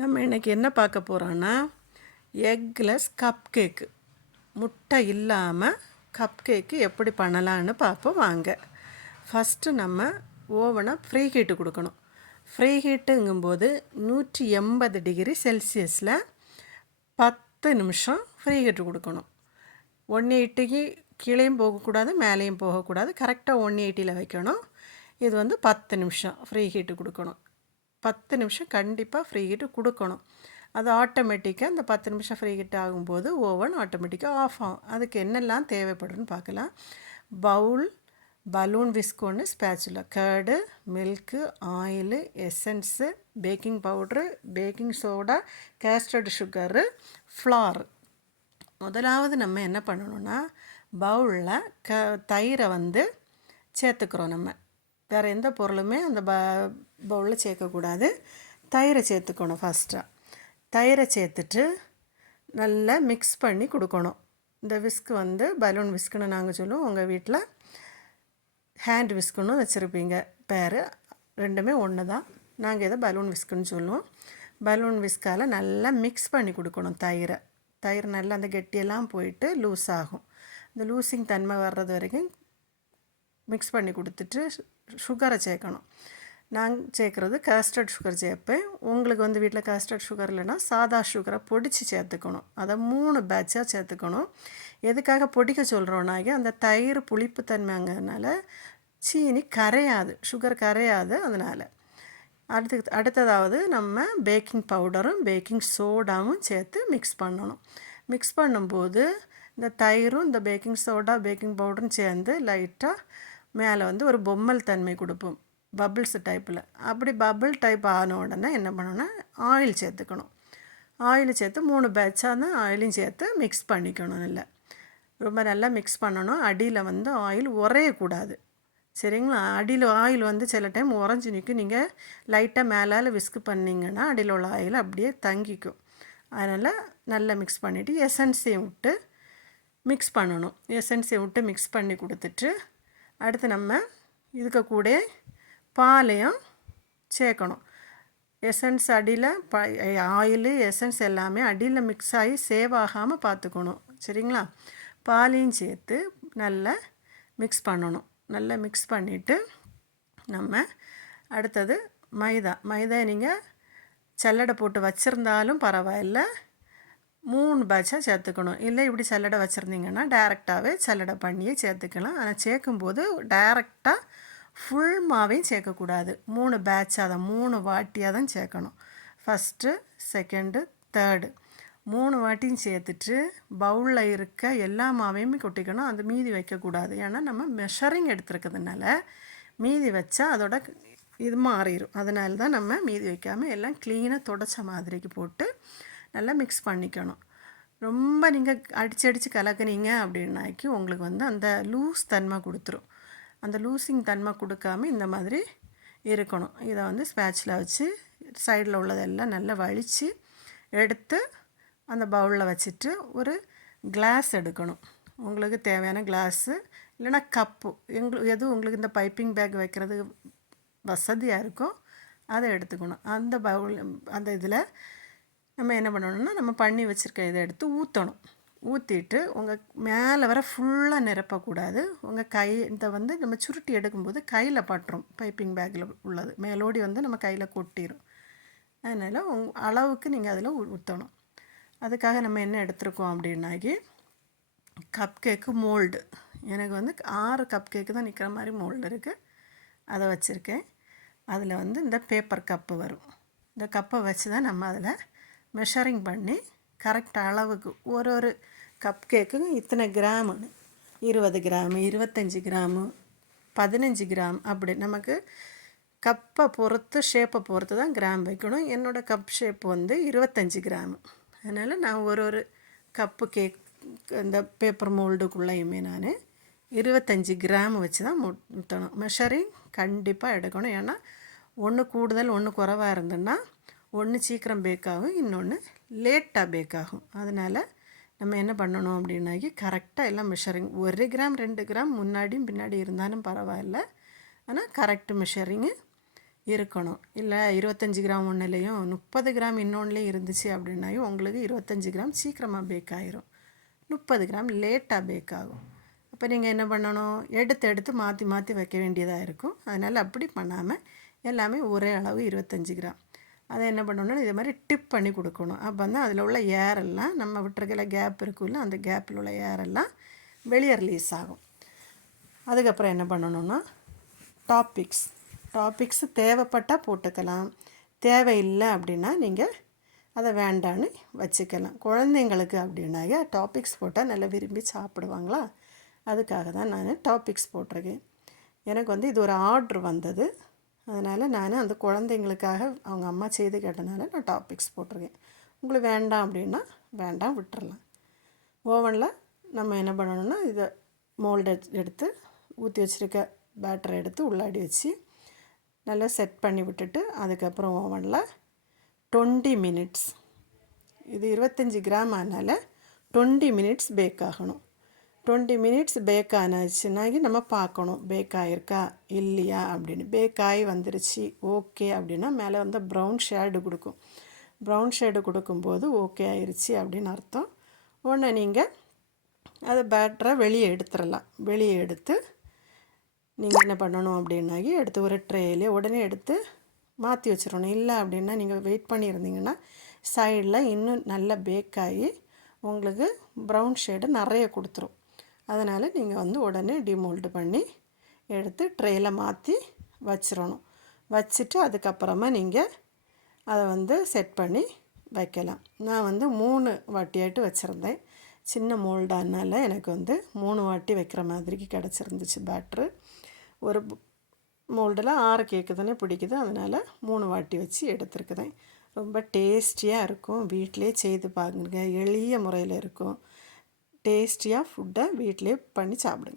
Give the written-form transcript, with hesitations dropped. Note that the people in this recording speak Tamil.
நம்ம இன்றைக்கி என்ன பார்க்க போகிறோன்னா எக்லெஸ் கப் கேக்கு. முட்டை இல்லாமல் கப் கேக்கு எப்படி பண்ணலான்னு பார்ப்போம் வாங்க. ஃபஸ்ட்டு நம்ம ஓவனை ஃப்ரீ ஹீட்டு கொடுக்கணும். ஃப்ரீ ஹீட்டுங்கும்போது 180 டிகிரி செல்சியஸில் 10 நிமிஷம் ஃப்ரீ ஹீட்டு கொடுக்கணும். 180க்கு கீழேயும் போகக்கூடாது, மேலேயும் போகக்கூடாது. கரெக்டாக 180ல் வைக்கணும். இது 10 நிமிஷம் ஃப்ரீ ஹீட்டு கொடுக்கணும். 10 நிமிஷம் கண்டிப்பாக ஃப்ரீ ஹீட்டு கொடுக்கணும். அது ஆட்டோமேட்டிக்காக அந்த 10 நிமிஷம் ஃப்ரீ ஹீட் ஆகும்போது ஓவன் ஆட்டோமேட்டிக்காக ஆஃப் ஆகும். அதுக்கு என்னெல்லாம் தேவைப்படுன்னு பார்க்கலாம். பவுல், பலூன் விஸ்க் ஒன்று, spatula, curd, milk, oil, essence, baking powder, baking soda, castor sugar, flour. முதலாவது நம்ம என்ன பண்ணணும்னா பவுலில் தயிரை சேர்த்துக்கிறோம். நம்ம வேறு எந்த பொருளுமே அந்த பவுலில் சேர்க்கக்கூடாது. தயிரை சேர்த்துக்கணும். ஃபஸ்ட்டாக தயிரை சேர்த்துட்டு நல்லா மிக்ஸ் பண்ணி கொடுக்கணும். இந்த விஸ்க்கு பலூன் விஸ்க்குன்னு நாங்கள் சொல்லுவோம். உங்கள் வீட்டில் ஹேண்ட் விஸ்க்குன்னு வச்சுருப்பீங்க. பேர் ரெண்டுமே ஒன்று தான். நாங்கள் இதை பலூன் விஸ்க்குன்னு சொல்லுவோம். பலூன் விஸ்கால் நல்லா மிக்ஸ் பண்ணி கொடுக்கணும். தயிர் நல்லா அந்த கெட்டியெல்லாம் போயிட்டு லூஸ் ஆகும். இந்த லூஸிங் தன்மை வர்றது வரைக்கும் மிக்ஸ் பண்ணி கொடுத்துட்டு சுகரை சேர்க்கணும். நான் சேர்க்குறது கேஸ்டர்ட் சுகர் சேர்ப்பேன். உங்களுக்கு வீட்டில் கேஸ்டர்ட் சுகர் இல்லைன்னா சாதா சுகரை பொடிச்சு சேர்த்துக்கணும். அதை 3 பேட்சாக சேர்த்துக்கணும். எதுக்காக பொடிக்க சொல்கிறோன்னாக்க அந்த தயிர் புளிப்பு தன்மைங்கிறதுனால சீனி கரையாது, சுகர் கரையாது. அதனால் அடுத்ததாவது நம்ம பேக்கிங் பவுடரும் பேக்கிங் சோடாவும் சேர்த்து மிக்ஸ் பண்ணணும். மிக்ஸ் பண்ணும்போது இந்த தயிரும் இந்த பேக்கிங் சோடா பேக்கிங் பவுடரும் சேர்ந்து லைட்டாக மேலே ஒரு பொம்மல் தன்மை கொடுப்போம், பபிள்ஸ் டைப்பில். அப்படி பபிள் டைப் ஆன உடனே என்ன பண்ணணும்னா ஆயில் சேர்த்துக்கணும். ஆயில் சேர்த்து 3 பேட்சாக தான் ஆயிலையும் சேர்த்து மிக்ஸ் பண்ணிக்கணும். ரொம்ப நல்லா மிக்ஸ் பண்ணணும். அடியில் ஆயில் உரையக்கூடாது. சரிங்களா? அடியில் ஆயில் சில டைம் உறைஞ்சி நிற்கும். நீங்கள் லைட்டாக மேலால் விஸ்க் பண்ணிங்கன்னா அடியில் உள்ள ஆயில் அப்படியே தங்கிக்கும். அதனால் நல்லா மிக்ஸ் பண்ணிவிட்டு எசன்ஸையும் விட்டு மிக்ஸ் பண்ணணும். எசன்ஸையும் விட்டு மிக்ஸ் பண்ணி கொடுத்துட்டு அடுத்து நம்ம இதுக்கு கூட பாலையும் சேர்க்கணும். எசன்ஸ் அடியில் ஆயிலு எசன்ஸ் எல்லாமே அடியில் மிக்ஸ் ஆகி சேவ் ஆகாமல் பார்த்துக்கணும். சரிங்களா? பாலையும் சேர்த்து நல்லா மிக்ஸ் பண்ணணும். நல்லா மிக்ஸ் பண்ணிவிட்டு நம்ம அடுத்தது மைதா நீங்கள் சல்லடை போட்டு வச்சுருந்தாலும் பரவாயில்ல, 3 பேட்சாக சேர்த்துக்கணும். இல்லை இப்படி சல்லடை வச்சுருந்தீங்கன்னா டைரெக்டாகவே சல்லடை பண்ணியே சேர்த்துக்கலாம். ஆனால் சேர்க்கும்போது டைரெக்டாக ஃபுல் மாவையும் சேர்க்கக்கூடாது. 3 பேட்சாக தான், 3 வாட்டியாக தான் சேர்க்கணும். ஃபஸ்ட்டு, செகண்டு, தேர்டு 3 வாட்டியும் சேர்த்துட்டு பவுலில் இருக்க எல்லா மாவையுமே கொட்டிக்கணும். அது மீதி வைக்கக்கூடாது. ஏன்னா நம்ம மெஷரிங் எடுத்துருக்கிறதுனால மீதி வச்சா அதோட இது மாறிடும். அதனால தான் நம்ம மீதி வைக்காமல் எல்லாம் க்ளீனாக தொடச்ச மாதிரிக்கு போட்டு நல்லா மிக்ஸ் பண்ணிக்கணும். ரொம்ப நீங்கள் அடித்து கலக்குனீங்க அப்படின்னாக்கி உங்களுக்கு அந்த லூஸ் தன்மை கொடுத்துரும். அந்த லூஸிங் தன்மை கொடுக்காமல் இந்த மாதிரி இருக்கணும். இதை ஸ்பேட்சில் வச்சு சைடில் உள்ளதெல்லாம் நல்லா வலித்து எடுத்து அந்த பவுலில் வச்சுட்டு ஒரு கிளாஸ் எடுக்கணும். உங்களுக்கு தேவையான கிளாஸு இல்லைன்னா கப்பு, எது உங்களுக்கு இந்த பைப்பிங் பேக் வைக்கிறது வசதியாக இருக்கோ அதை எடுத்துக்கணும். அந்த பவுல் அந்த இதில் நம்ம என்ன பண்ணணும்னா நம்ம பண்ணி வச்சுருக்க இதை எடுத்து ஊற்றணும். ஊற்றிட்டு உங்கள் மேலே வர ஃபுல்லாக நிரப்பக்கூடாது. உங்கள் கை இந்த நம்ம சுருட்டி எடுக்கும்போது கையில் பட்டுரும். பைப்பிங் பேக்கில் உள்ளது மேலோடி நம்ம கையில் கொட்டிடும். அதனால் அளவுக்கு நீங்கள் அதில் ஊற்றணும். அதுக்காக நம்ம என்ன எடுத்துருக்கோம் அப்படின்னாக்கி கப் கேக்கு மோல்டு. எனக்கு 6 கப் கேக்கு தான் நிற்கிற மாதிரி மோல்டு இருக்குது. அதை வச்சுருக்கேன். அதில் இந்த பேப்பர் கப்பு வரும். இந்த கப்பை வச்சு தான் நம்ம அதில் மெஷரிங் பண்ணி கரெக்ட் அளவுக்கு ஒரு கப் கேக்கு இத்தனை கிராமுன்னு 20 கிராமு 25 கிராமு 15 கிராம் அப்படி நமக்கு கப்பை பொறுத்து ஷேப்பை பொறுத்து தான் கிராம் வைக்கணும். என்னோடய கப் ஷேப் 25 கிராமு. அதனால் நான் ஒரு கப்பு கேக் இந்த பேப்பர் மோல்டுக்குள்ளேயுமே நான் 25 கிராம் வச்சு தான் ஊற்றணும். மெஷரிங் கண்டிப்பாக எடுக்கணும். ஏன்னா ஒன்று கூடுதல் ஒன்று குறைவாக இருந்ததுன்னா ஒன்று சீக்கிரம் பேக்காகும், இன்னொன்று லேட்டாக பேக்காகும். அதனால் நம்ம என்ன பண்ணணும் அப்படின்னாக்கி கரெக்டாக எல்லாம் மெஷரிங் 1 கிராம் 2 கிராம் முன்னாடியும் பின்னாடி இருந்தாலும் பரவாயில்ல. ஆனால் கரெக்டு மெஷரிங்கு இருக்கணும். இல்லை 25 கிராம் ஒன்றுலேயும் 30 கிராம் இன்னொன்றுலேயும் இருந்துச்சு அப்படின்னாயும் உங்களுக்கு 25 கிராம் சீக்கிரமாக பேக் ஆயிரும், 30 கிராம் லேட்டாக பேக் ஆகும். அப்போ நீங்கள் என்ன பண்ணணும், எடுத்து மாற்றி மாற்றி வைக்க வேண்டியதாக இருக்கும். அதனால் அப்படி பண்ணாமல் எல்லாமே ஒரே அளவு 25 கிராம். அதை என்ன பண்ணணும்னா இதே மாதிரி டிப் பண்ணி கொடுக்கணும். அப்போ தான் அதில் உள்ள ஏரெல்லாம் நம்ம விட்டுருக்கல கேப் இருக்குல்ல, அந்த கேப்பில் உள்ள ஏரெல்லாம் வெளியே ரிலீஸ் ஆகும். அதுக்கப்புறம் என்ன பண்ணணும்னா டாப்பிக்ஸ் தேவைப்பட்டால் போட்டுக்கலாம், தேவையில்லை அப்படின்னா நீங்கள் அதை வேண்டான்னு வச்சுக்கலாம். குழந்தைங்களுக்கு அப்படின்னாக்க டாப்பிக்ஸ் போட்டால் நல்லா விரும்பி சாப்பிடுவாங்களா, அதுக்காக தான் நான் டாப்பிக்ஸ் போட்டிருக்கேன். எனக்கு வந்து இது ஒரு ஆர்ட்ரு வந்தது, அதனால் நான் அந்த குழந்தைங்களுக்காக அவங்க அம்மா செய்து கேட்டனால நான் டாப்பிக்ஸ் போட்டிருக்கேன். உங்களுக்கு வேண்டாம் அப்படின்னா வேண்டாம், விட்டுறலாம். ஓவனில் நம்ம என்ன பண்ணணும்னா இதை மோல்டு எடுத்து ஊற்றி வச்சுருக்க பேட்டரை எடுத்து உள்ளாடி வச்சு நல்லா செட் பண்ணி விட்டுட்டு அதுக்கப்புறம் ஓவனில் 20 மினிட்ஸ், இது 25 கிராம் அதனால் 20 மினிட்ஸ் பேக் ஆகணும். 20 மினிட்ஸ் பேக் ஆனாச்சுன்னாக்கி நம்ம பார்க்கணும் பேக் ஆகிருக்கா இல்லையா அப்படின்னு. பேக் ஆகி வந்துருச்சு ஓகே அப்படின்னா மேலே வந்து ப்ரௌன் ஷேடு கொடுக்கும். ப்ரௌன் ஷேடு கொடுக்கும்போது ஓகே ஆயிடுச்சு அப்படின்னு அர்த்தம். உடனே நீங்கள் அதை பேட்டரை வெளியே எடுத்துடலாம். வெளியே எடுத்து நீங்கள் என்ன பண்ணணும் அப்படின்னாக்கி எடுத்து ஒரு ட்ரேயிலே உடனே எடுத்து மாற்றி வச்சிடணும். இல்லை அப்படின்னா நீங்கள் வெயிட் பண்ணியிருந்தீங்கன்னா சைடில் இன்னும் நல்லா பேக் ஆகி உங்களுக்கு ப்ரௌன் ஷேடு நிறைய கொடுத்துரும். அதனால் நீங்கள் வந்து உடனே டிமோல்டு பண்ணி எடுத்து ட்ரேயில் மாற்றி வச்சிடணும். வச்சுட்டு அதுக்கப்புறமா நீங்கள் அதை வந்து செட் பண்ணி வைக்கலாம். நான் வந்து 3 வாட்டியாட்டு வச்சுருந்தேன். சின்ன மோல்டானால எனக்கு வந்து 3 வாட்டி வைக்கிற மாதிரிக்கு கிடச்சிருந்துச்சு பேட்ரு. ஒரு மோல்டில் 6 கேக்கு தானே பிடிக்குது, அதனால் 3 வாட்டி வச்சு எடுத்துருக்குறேன். ரொம்ப டேஸ்டியாக இருக்கும். வீட்டிலே செய்து பாருங்க, எளிய முறையில் இருக்கும். டேஸ்டியாக ஃபுட்டை வீட்டிலே பண்ணி சாப்பிடுங்க.